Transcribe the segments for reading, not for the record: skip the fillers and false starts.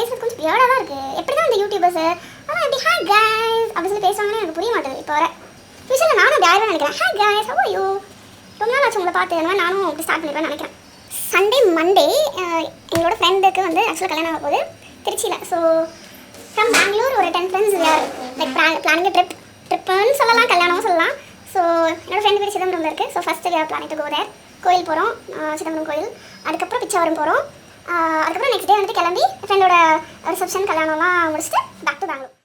பேசுறது கொஞ்சம் வியர்டாக தான் இருக்குது. எப்படி தான் இந்த யூடியூபர்ஸ் ஆனால் எப்படி ஹாய் கைஸ் அப்படி சொல்லி பேசுவாங்கன்னு எனக்கு புரிய மாட்டேது. இப்போ வர ஃபியூச்சரில் நானும் அப்படி ஆயிரம் நினைக்கிறேன். Hi guys how are you, ரொம்ப நாள் ஆச்சு உங்களை பார்த்து, அந்த மாதிரி நானும் அப்படி ஸ்டார்ட் பண்ணிடுவேன்னு நினைக்கிறேன். சண்டே மண்டே எங்களோட ஃப்ரெண்டுக்கு வந்து ஆக்சுவலாக கல்யாணம் ஆக போகுது திருச்சியில். ஸோ ஃப்ரம் பெங்களூர் ஒரு 10 ஃப்ரெண்ட்ஸ் லைக் பிளானிங் ட்ரிப்புன்னு சொல்லலாம், கல்யாணமும் சொல்லலாம். ஸோ என்னோடய ஃப்ரெண்டு பேர் சிதம்பரம்ல இருக்குது. So first we are planning to go there. கோயில் போகிறோம், சிதம்பரம் கோயில். அதுக்கப்புறம் பிச்சாவரம் போகிறோம். அதுக்கப்புறம் நெக்ஸ்ட் டே வந்துட்டு கிளம்பி ஃப்ரெண்டோட ரிசப்ஷன் கல்யாணம்லாம் முடிச்சுட்டு back to Bengaluru.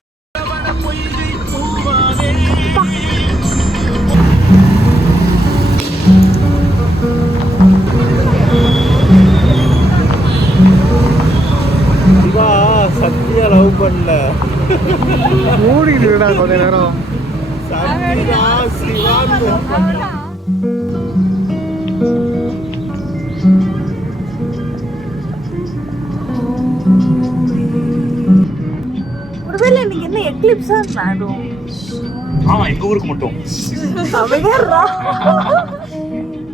Sathya love பண்ணல மூடிடுடா கொஞ்ச நேரம். சத்யா சிவான் ஒருவேளை நீங்க என்ன எக்லிப்ஸா நாடும்? ஆமா எங்க ஊருக்கு மட்டும் அவங்கறா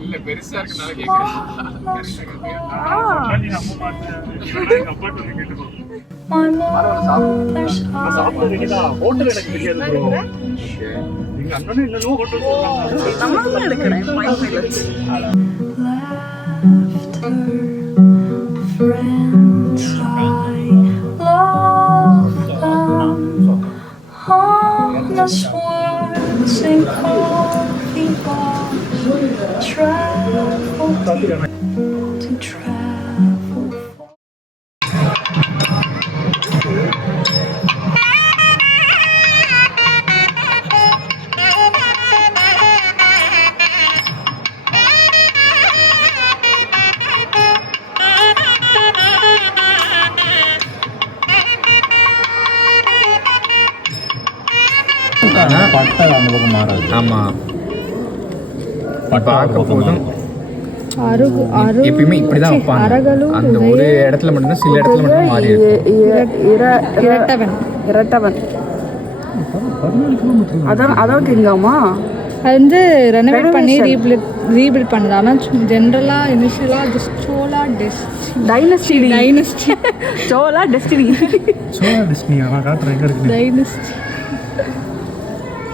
இல்ல பெருசா இருக்கனால கேக்குறேன். நான் அம்மா மாட்டேன் எங்க அப்பா கிட்ட கேட்டுக்கோ. சாப்பிட்டு இருக்கா ஹோட்டல் எனக்கு தெரியாது ப்ரோ. நீங்க அண்ணனே என்னோ ஹோட்டல் சொல்றாங்க. நம்ம எடுக்கறேன் point. Friends I love them, harmless words and coffee bars, travel to travel. பட்டை அந்த பக்கம் மாறாது. ஆமாம் பார்க்க போதும் எப்பயுமே இப்படி தான் வைப்பாங்க. அந்த ஒரு இடத்துல மட்டும்தான், சில இடத்துல மட்டும் மாறி இரட்டவன் அதான் கேட்காமா. அது வந்து ரெனோவேட் பண்ணி ரீபில்ட் பண்ணுது. ஆனால் ஜென்ரலாக இனிஷியலாக ஜஸ்ட் சோலா டைனஸ்டி சோலா டெஸ்டினி நான் காட்டுறேன் எங்கே இருக்கு.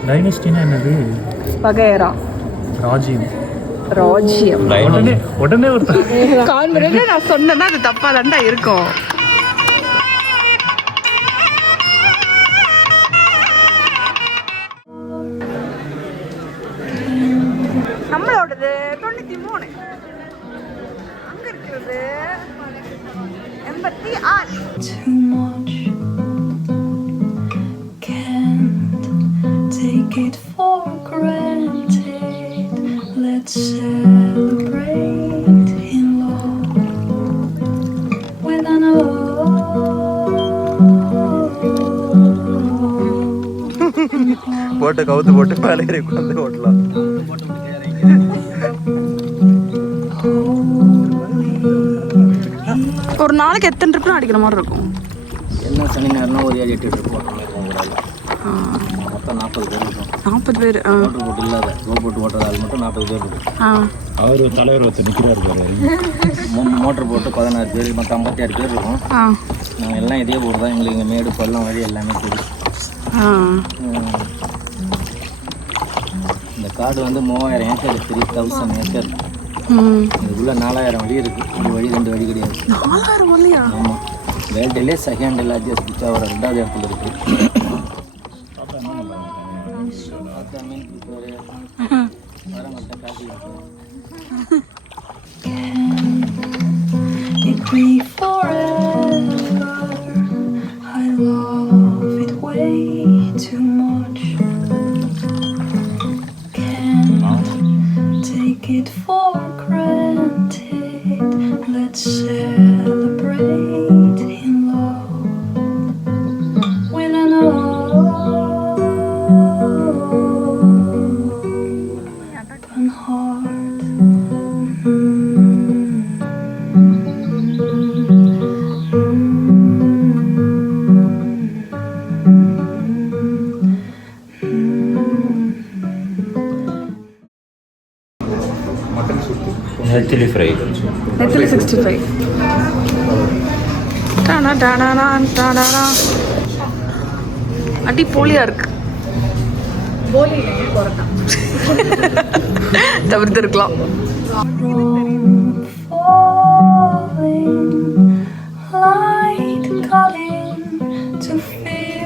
டைனஸ்டினா என்னது? பகையரா ராஜ்யம். உடனே ஒரு கான்பிடன்ட் நான் சொன்னேன்னா அது தப்பா தான்டா இருக்கும். நம்மளோடது 93, அங்க இருக்கிறது 86. Take it for granted. Let's celebrate in love with an போட்டு கவுத்து போட்டு பழகிறி வந்து ஓட்டலாம். ஒரு நாளைக்கு எத்தனை ட்ரிப் அடிக்கிற மாதிரி இருக்கும்? என்ன சனி நேரம்னா ஒரு 7-8 ட்ரிப் ஓட்டணும். மொத்தம் 40 பேர் இருக்கும். 40 பேர் மோட்டர் போட்டு இல்லாத ரோபோட் ஓட்டுறதால் மட்டும் 40 பேர் இருக்கும். அவர் தலைவர் ஒருத்தர் நிற்கிறாரு பாரு. மோட்டர் போட்டு 16 பேர், மொத்தம் 56 பேர் இருக்கும். நாங்கள் எல்லாம் இதே போட்டு தான் எங்களுக்கு இங்கே மேடு பள்ளம் வழி எல்லாமே தெரியும். இந்த காடு வந்து 3000 ஏக்கர், 3000 ஏக்கர். இதுக்குள்ளே 4000 வழி இருக்குது. ஒரு வழி 2 வழி கிடையாது. 4000 வழியா? ஆமாம். வேர்ல்டுலே செகண்ட் எல்லாத்தையும் பிச்சாவரம் 2வது இடத்துல இருக்குது. It be forever. I love it way too much. Can't take it for granted. Let's celebrate in love with an open heart. நெத்திலி ஃப்ரை, நெத்திலி 65. அடி போலியா இருக்கு. தவிர்த்து இருக்கலாம்.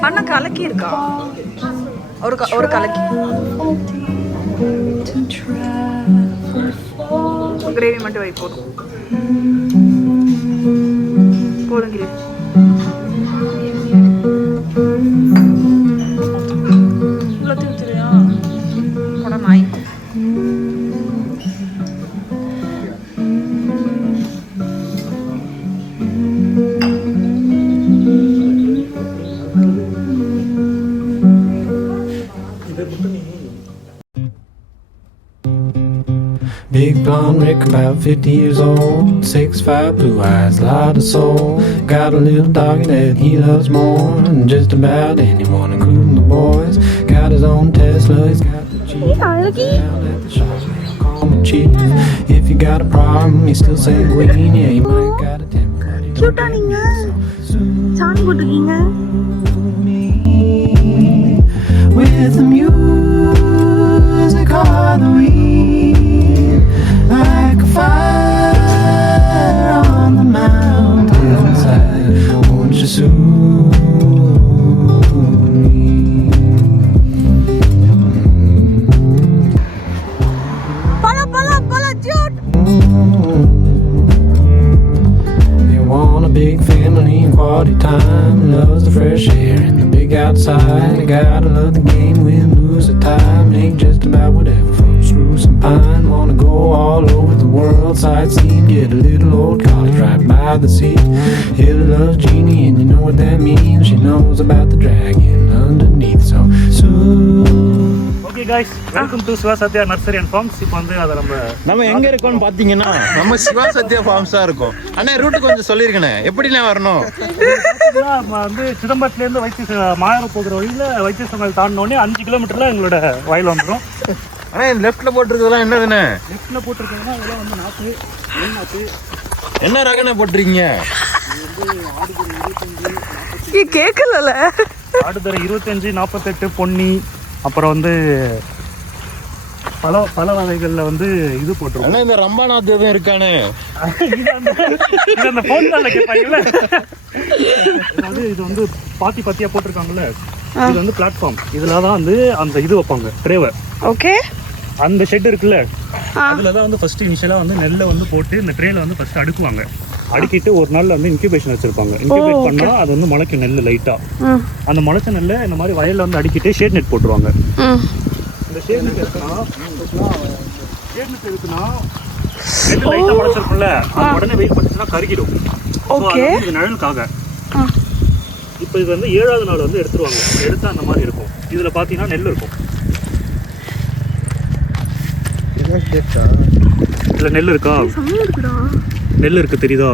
அண்ணா கலக்கி இருக்கா? ஒரு கலக்கி கிரேவி மட்டும் வை. போதும் போதும் gravy. Big blonde Rick, about 50 years old, 6'5", blue eyes, lot of soul. Got a little doggy that he loves more than just about anyone, including the boys. Got his own Tesla, he's got the Jeep. Down at the shop, call him chief. If you got a problem, he's still sanguine. Yeah, you might got a temper, but he don't get me. With the music on the wind, like a fire on the mountainside, won't you soothe me? They want a big family and quality time, loves the fresh air and the big outside. They gotta love the game, win, lose the time, make just about whatever from spruce and pine. Wanna go all over the world, sightseeing, get a little old cottage right by the sea. Hit a love genie and you know what that means. She knows about the dragon underneath, so okay guys, welcome to Siva Sathya nursery and farms. இப்போ வந்து அதை நம்ம எங்க இருக்கோம்னு பாத்தீங்கன்னா நம்ம சிவா சத்யா ஃபார்ம்ஸா இருக்கோம். அண்ணா root கொஞ்சம் சொல்லிருக்கேனே, எப்படிண்ணே வரணும்? நம்ம வந்து சிதம்பரத்துலேருந்து மாயாரம் போகிற வழியில் வைத்தீஸ்வரன் தாண்டினோடனே 5 கிலோமீட்டரில் எங்களோட வயல் வந்துடும். அண்ணா இந்த லெஃப்ட்ல போட்டிருக்கிறதுலாம் என்னதுண்ணே? லெஃப்ட்டில் போட்டிருக்கோம்னா அதெல்லாம் வந்து நாற்று. என்ன ரகனை போட்டிருக்கீங்க? கேட்கல. ஆடுதுறை 25, 48 பொன்னி. அப்புறம் வந்து பல வகைகளில் வந்து இது போட்டிருக்கோம். அண்ணா இந்த ரம்பாநாத் எதுவும் இருக்கானே? இது அந்த போன்ல கேட்பாங்கல்ல. இது வந்து பாத்தியா போட்டிருக்காங்கல்ல, இது வந்து பிளாட்ஃபார்ம். இதில் தான் வந்து அந்த இது வைப்பாங்க, ட்ரேவர். ஓகே. அந்த ஷெட் இருக்குல்ல, அதில் தான் வந்து ஃபர்ஸ்ட் இனிஷியலாக வந்து நெல்லை வந்து போட்டு இந்த ட்ரேல வந்து ஃபர்ஸ்ட் அடுக்குவாங்க. அடுக்கிட்டு ஒரு நாள் வந்து இன்குபேஷன் வச்சிருப்பாங்க. இன்குபேட் பண்ணால் அது வந்து முளைக்கும் நெல் லைட்டாக. அந்த முளைச்ச நெல்லை இந்த மாதிரி வயலில் வந்து அடிக்கிட்டு ஷேட் நெட் போட்டுருவாங்க. இந்த ஷேட் நெட் இருக்குன்னா நெல் லைட்டாக முளைச்சிருக்கும்ல, உடனே வெயில் பண்ணிச்சுன்னா கருகிடும். இது நிழலுக்காக. இப்போ இது வந்து 7வது நாள் வந்து எடுத்துருவாங்க. எடுத்து அந்த மாதிரி இருக்கும். இதில் பார்த்தீங்கன்னா நெல் இருக்கும். இதில் நெல் இருக்கா? நெல் இருக்கு, தெரியுதா?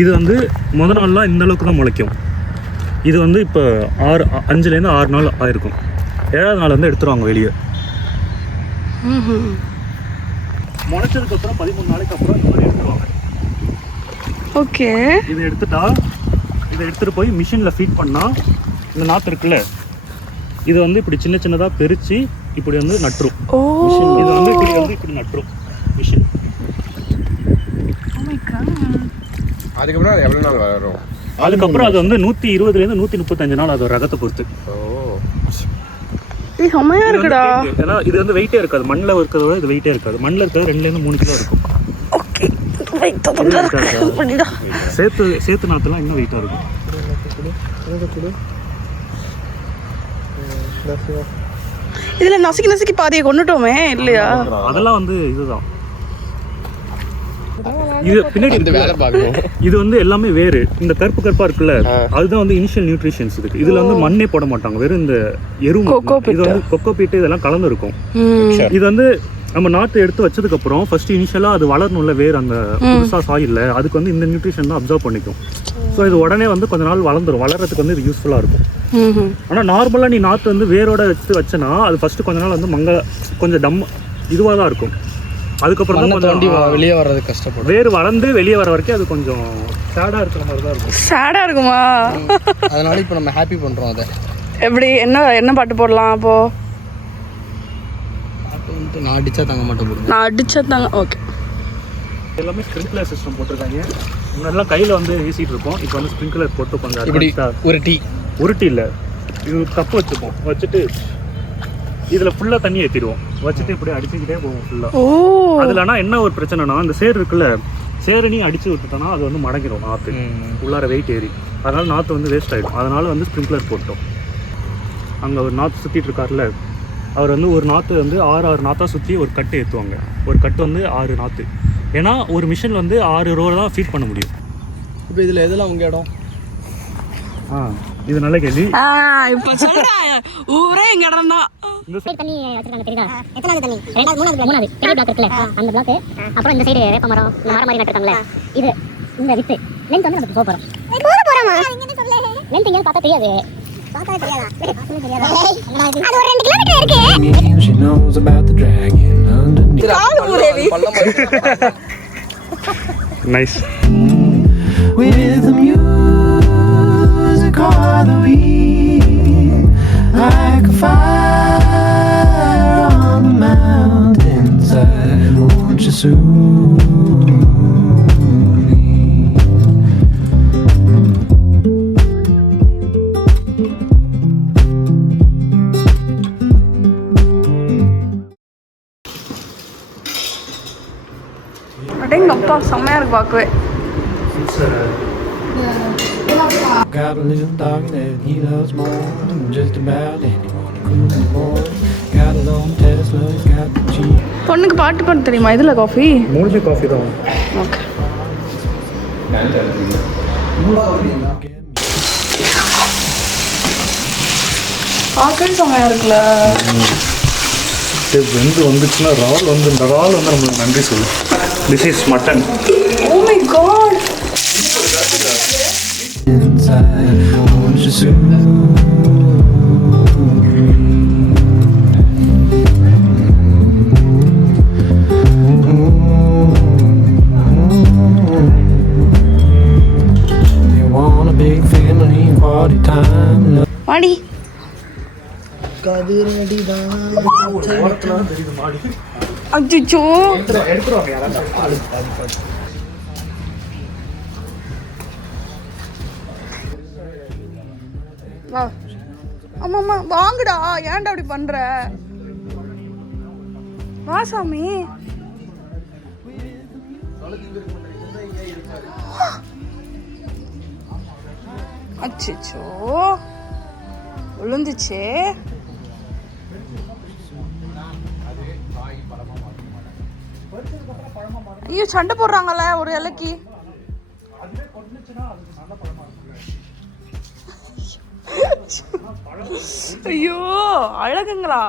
இது வந்து முதல் நாள்லாம் இந்த அளவுக்கு தான் முளைக்கும். இது வந்து இப்போ 5லேருந்து 6 நாள் ஆயிருக்கும். 7வது நாள் வந்து எடுத்துருவாங்க வெளியே. முளைச்சதுக்கு அப்புறம் 13 நாளைக்கு அப்புறம் இந்த மாதிரி எடுத்துருவாங்க. ஓகே. இதை எடுத்துட்டு போய் மிஷினில் ஃபீட் பண்ணால் இந்த நாற்று இருக்குல்ல, இது வந்து இப்படி சின்ன சின்னதாக பெருச்சு இப்படி வந்து நட்டுரும். இது வந்து இப்படி நட்டுரும் மிஷின். அதுக்கப்புறம் அது எவ்வளோ நாள் வரும்? அதுக்கப்புறம் அது வந்து 120லேருந்து 135 நாள் அது ரகத்தை பொறுத்து. செம்மையா இருக்குடா. ஏன்னா இது வந்து வெயிட்டே இருக்காது. மண்ணில் இருக்கிறத விட இது வெயிட்டே இருக்காது. மண்ணில் இருக்கிறது 2லேருந்து 3 கிலோ இருக்கும். சேத்து நாற்றுலாம் இன்னும் வெயிட்டாக இருக்கும். இதில் நசுக்கி பாதியை கொண்டுட்டோமே இல்லையா? அதெல்லாம் வந்து இதுதான். இது பின்னாடி இது வந்து எல்லாமே வேறு. இந்த கருப்பா இருக்குல்ல, அதுதான் வந்து இனிஷியல் நியூட்ரிஷன்ஸ் இருக்கு. இதுல வந்து மண்ணே போட மாட்டாங்க, வெறும் இந்த எரு. இது வந்து கொக்கோ பீட்டு இதெல்லாம் கலந்து இருக்கும். இது வந்து நம்ம நாற்று எடுத்து வச்சதுக்கு அப்புறம் ஃபர்ஸ்ட் இனிஷியலா அது வளரணும்ல, வேறு அந்த புதுசா சாயில்ல, அதுக்கு வந்து இந்த நியூட்ரிஷன் தான் அப்சர்வ் பண்ணிக்கும். ஸோ இது உடனே வந்து கொஞ்ச நாள் வளர்றதுக்கு வந்து இது யூஸ்ஃபுல்லா இருக்கும். ஆனா நார்மலா நீ நாற்று வந்து வேரோட எடுத்து வச்சனா அது ஃபர்ஸ்ட் கொஞ்ச நாள் வந்து கொஞ்சம் இதுவாக தான் இருக்கும். அதுக்கப்புறம் தான் கொஞ்சம் வெளியே வர்றது கஷ்டப்படும். வேர் வளர்ந்து வெளியே வர வரைக்கும் அது கொஞ்சம் சேடாக இருக்கிற மாதிரி தான் இருக்கும். சேடாக இருக்குமா? அதனால இப்போ நம்ம ஹாப்பி பண்ணுறோம். அதை எப்படி என்ன பாட்டு போடலாம் அப்போது? பாட்டு வந்துட்டு நான் அடித்தா தாங்க மாட்டேன் போடுங்க. நான் அடித்தா தாங்க. ஓகே. எல்லாமே ஸ்ப்ரிங்க்லர் சிஸ்டம் போட்டிருக்காங்க. முன்னாடிலாம் கையில் வந்து வீசிட்டு இருக்கோம். இப்போ வந்து ஸ்ப்ரிங்க்லர் போட்டு கொஞ்சம் இப்படி ஒரு டீ இல்லை, இது கப்பு வச்சுப்போம். வச்சுட்டு இதில் ஃபுல்லாக தண்ணி ஏற்றிடுவோம். வச்சுட்டு இப்படி அடிச்சுக்கிட்டே போவோம் ஃபுல்லாக. அதில் ஆனால் என்ன ஒரு பிரச்சனைனா, அந்த சேர் இருக்குல்ல, சேரனி அடித்து விட்டுட்டோன்னா அது வந்து மடங்கிடும் நாற்று, உள்ளார வெயிட் ஏறி. அதனால் நாற்று வந்து வேஸ்ட் ஆகிடும். அதனால் வந்து ஸ்ப்ரிங்க்லர் போட்டோம். அங்கே ஒரு நாற்று சுற்றிட்டு இருக்கார்ல, அவர் வந்து ஒரு நாற்று வந்து 6 நாற்றாக சுற்றி ஒரு கட்டு ஏற்றுவாங்க. ஒரு கட்டு வந்து 6 நாற்று. ஏன்னா ஒரு மிஷின் வந்து 6 ரோ தான் ஃபீட் பண்ண முடியும். இப்போ இதில் எதெல்லாம் உங்கள் இடம்? இது நல்ல கேள்வி. இப்போ சொல்கிறேன், ஊரே எங்கள் இடம் தான். இந்த சைடு தண்ணி வச்சிருக்காங்க தெரியுதா? எத்தனாவது தண்ணி? மூணாவது பெரிய பிளாக் இருக்குல்ல, அந்த பிளாக். அப்புறம் இந்த சைடு வேப்ப மரம், இந்த மரம் மாதிரி நட்டுருக்காங்களே, இது இந்த வித்து லென்த் வந்து நமக்கு போறோம். போறோமா? லென்த் இங்க பார்த்தா தெரியாது. பார்த்தா தெரியாதா? அது ஒரு 2 கிலோமீட்டர் இருக்கு. She knows about the dragon underneath. Nice. With the music or the wind, like a fire on the mountainside, won't you soothe me? அடேங்கப்பா, செம்மையாக இருக்கு பார்க்கவே. Got a little dog that he loves more than just about anyone, including the boy. Got a long Tesla, he's got the Jeep. பொண்ணுக்கு பாட்டு பாட தெரியுமா? இதில் coffee? மூஞ்சி காஃபி தான். ஓகே. பார்க்கவே செம்மையாக இருக்குல்ல. வெந்து வந்துச்சுன்னா இறால் வந்து இந்த இறால் வந்து நம்மளுக்கு நன்றி சொல்லு. This is mutton. Oh my God. Inside, won't you soothe me? You want a big family and quality time. மாடி. அச்சோ. வா. ஆமாம்மா வாங்குடா, ஏன்டா அப்படி பண்ற? வா சாமி. அச்சோ விழுந்துச்சே. ஐயோ, சண்டை போடுறாங்கல்ல ஒரு இலைக்கு. ஐயோ அழகுங்களா.